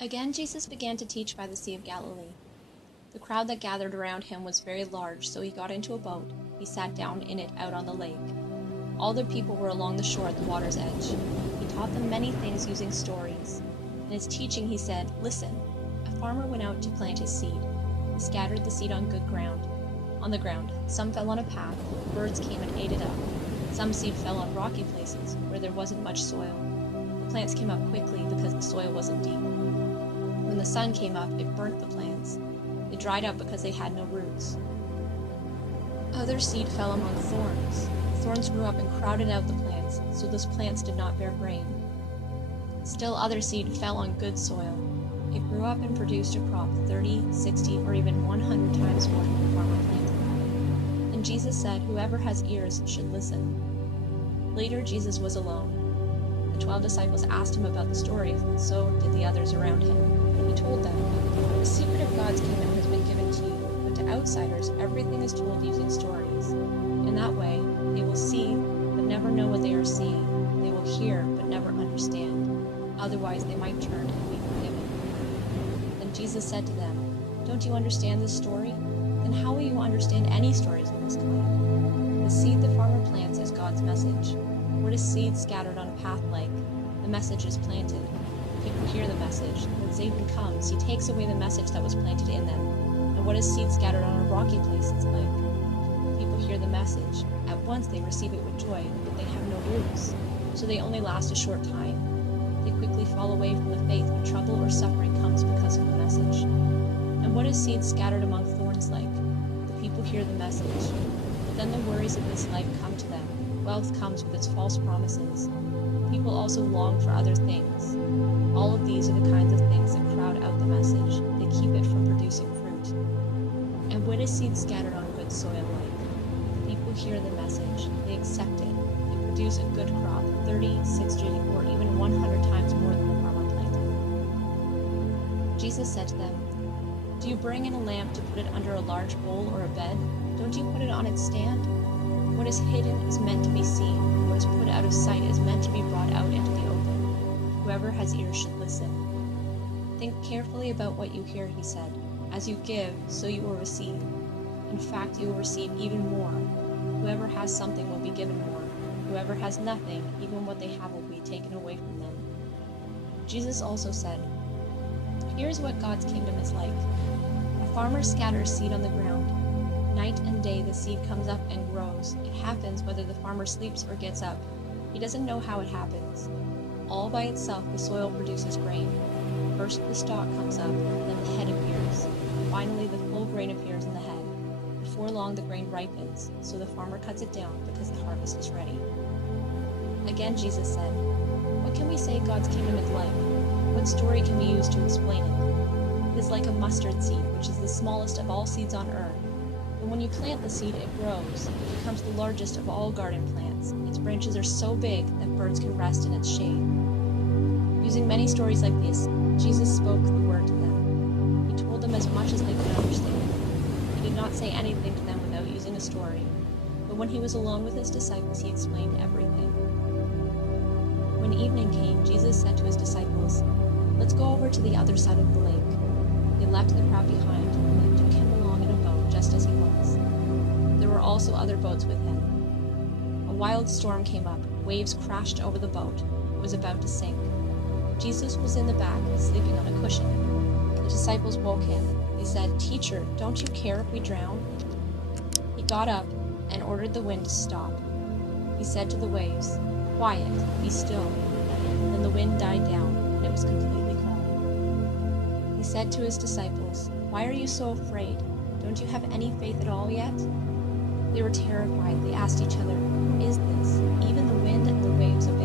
Again, Jesus began to teach by the Sea of Galilee. The crowd that gathered around him was very large, so he got into a boat. He sat down in it out on the lake. All the people were along the shore at the water's edge. He taught them many things using stories. In his teaching, he said, "Listen, a farmer went out to plant his seed. He scattered the seed on good ground. On the ground, some fell on a path. Birds came and ate it up. Some seed fell on rocky places where there wasn't much soil. The plants came up quickly because the soil wasn't deep. When the sun came up, it burnt the plants. They dried up because they had no roots. Other seed fell among thorns. Thorns grew up and crowded out the plants, so those plants did not bear grain. Still other seed fell on good soil. It grew up and produced a crop 30, 60, or even 100 times more than the farmer planted." And Jesus said, "Whoever has ears should listen." Later, Jesus was alone. The 12 disciples asked him about the story, and so did the others around him. He told them, "The secret of God's kingdom has been given to you, but to outsiders, everything is told using stories. In that way, they will see, but never know what they are seeing. They will hear, but never understand. Otherwise, they might turn and be forgiven." Then Jesus said to them, "Don't you understand this story? Then how will you understand any stories of this kind? The seed the farmer plants is God's message. What is seed scattered on a path like? The message is planted. People hear the message. When Satan comes, he takes away the message that was planted in them. And what is seed scattered on a rocky place like? People hear the message. At once they receive it with joy, but they have no roots, so they only last a short time. They quickly fall away from the faith when trouble or suffering comes because of the message. And what is seed scattered among thorns like? The people hear the message, but then the worries of this life come to them. Wealth comes with its false promises. People also long for other things. All of these are the kinds of things that crowd out the message. They keep it from producing fruit. And what is seed scattered on good soil like? The people hear the message. They accept it. They produce a good crop, 30, 60, or even 100 times more than the farmer planted." Jesus said to them, "Do you bring in a lamp to put it under a large bowl or a bed? Don't you put it on its stand? What is hidden is meant to be seen. What is put out of sight is meant to be brought out into the open. Whoever has ears should listen." "Think carefully about what you hear," he said. "As you give, so you will receive. In fact, you will receive even more. Whoever has something will be given more. Whoever has nothing, even what they have will be taken away from them." Jesus also said, "Here's what God's kingdom is like. A farmer scatters seed on the ground. Night and day the seed comes up and grows. It happens whether the farmer sleeps or gets up. He doesn't know how it happens. All by itself the soil produces grain. First the stalk comes up, then the head appears. Finally the full grain appears in the head. Before long the grain ripens, so the farmer cuts it down because the harvest is ready." Again Jesus said, "What can we say God's kingdom is like? What story can we use to explain it? It is like a mustard seed, which is the smallest of all seeds on earth. But when you plant the seed, it grows. It becomes the largest of all garden plants. Its branches are so big that birds can rest in its shade." Using many stories like this, Jesus spoke the word to them. He told them as much as they could understand. He did not say anything to them without using a story. But when he was alone with his disciples, he explained everything. When evening came, Jesus said to his disciples, "Let's go over to the other side of the lake." They left the crowd behind, and they took him along in a boat just as he was. There were also other boats with him. A wild storm came up. Waves crashed over the boat. It was about to sink. Jesus was in the back, sleeping on a cushion. The disciples woke him. They said, "Teacher, don't you care if we drown?" He got up and ordered the wind to stop. He said to the waves, "Quiet, be still." Then the wind died down, and it was completely calm. He said to his disciples, "Why are you so afraid? Don't you have any faith at all yet?" They were terrified. They asked each other, "Who is this? Even the wind and the waves obey